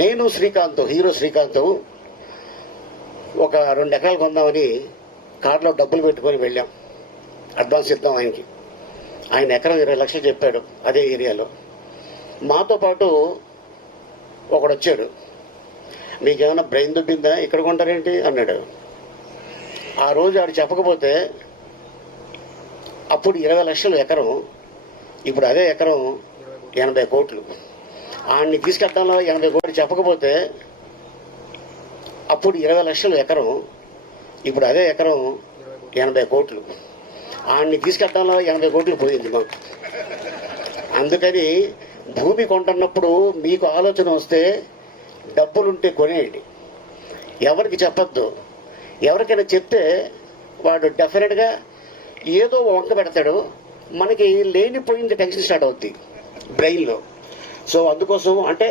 నేను శ్రీకాంత్, హీరో శ్రీకాంత్ ఒక 2 ఎకరాలు కొందామని కార్లో డబ్బులు పెట్టుకొని వెళ్ళాం. అడ్వాన్స్ ఇద్దాం ఆయనకి. ఆయన ఎకరం 20 లక్షలు చెప్పాడు అదే ఏరియాలో. మాతో పాటు ఒకడు వచ్చాడు. మీకేమైనా బ్రెయిన్ దుబ్బిందా, ఇక్కడ కొంటారేంటి అన్నాడు. ఆ రోజు ఆడు చెప్పకపోతే అప్పుడు 20 లక్షలు ఎకరం, ఇప్పుడు అదే ఎకరం 80 కోట్లు. ఆడిని తీసుకెళ్ళడంలో 80 కోట్లు చెప్పకపోతే అప్పుడు 20 లక్షలు ఎకరం, ఇప్పుడు అదే ఎకరం 80 కోట్లు. ఆడిని తీసుకెళ్ళడంలో 80 కోట్లు పోయింది మాకు. అందుకని భూమి కొంటున్నప్పుడు మీకు ఆలోచన వస్తే డబ్బులుంటే కొనేయండి, ఎవరికి చెప్పద్దు. ఎవరికైనా చెప్తే వాడు డెఫినెట్గా ఏదో వంక పెడతాడు, మనకి లేనిపోయింది టెన్షన్ స్టార్ట్ అవుద్ది బ్రెయిన్లో. సో అందుకోసం అంటే